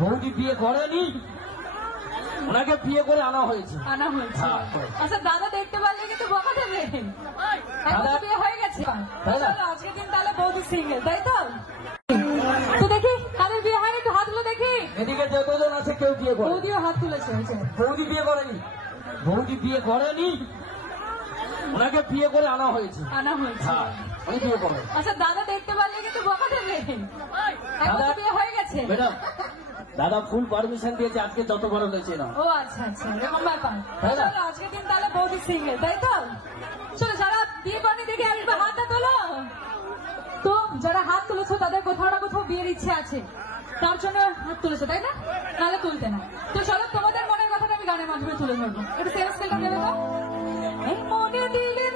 বৌদি বিয়ে করেনি, ওনাকে বিয়ে করে আনা হয়েছে। আচ্ছা দাদা দেখতে পারলে কিন্তু বকা দেবে। দাদা বিয়ে হয়ে গেছে, আজকে দিন তাহলে বৌদি সিঙ্গেল, তাই তো? তো দেখি কাদের বিয়ে হয়নি একটু হাতগুলো দেখি। এদিকে যতজন আছে কেউ বিয়ে করে, বৌদিও হাত তুলেছে। বৌদি বিয়ে করেনি, বৌদি বিয়ে করেনি, ওনাকে বিয়ে করে আনা হয়েছে। উনি বিয়ে করে। আচ্ছা দাদা দেখতে পারলে কিন্তু বকা দেবে। দাদা বিয়ে হয়ে গেছে ম্যাডাম, দাদা ফুল পারমিশন দিয়েছে, আজকে যত বড় হয়েছে না। ও আচ্ছা আচ্ছা, এরকম ব্যাপার। আজকে দিন তাহলে বৌদি সিঙ্গেল, তাই তো? চলো যারা বিয়ে করেনি দেখি একবার হাতটা তোলো। তো যারা হাত তুলেছো তাদের কোথাও না কোথাও বিয়ের ইচ্ছে আছে, তার জন্য হাত তুলেছো, তাই না? নাহলে তুলতে না। তো চলো তোমাদের মনের কথাটা আমি গানের মাধ্যমে তুলে ধরবো। একটু সেলস স্কেলটা নেবে তো। মনে দিলে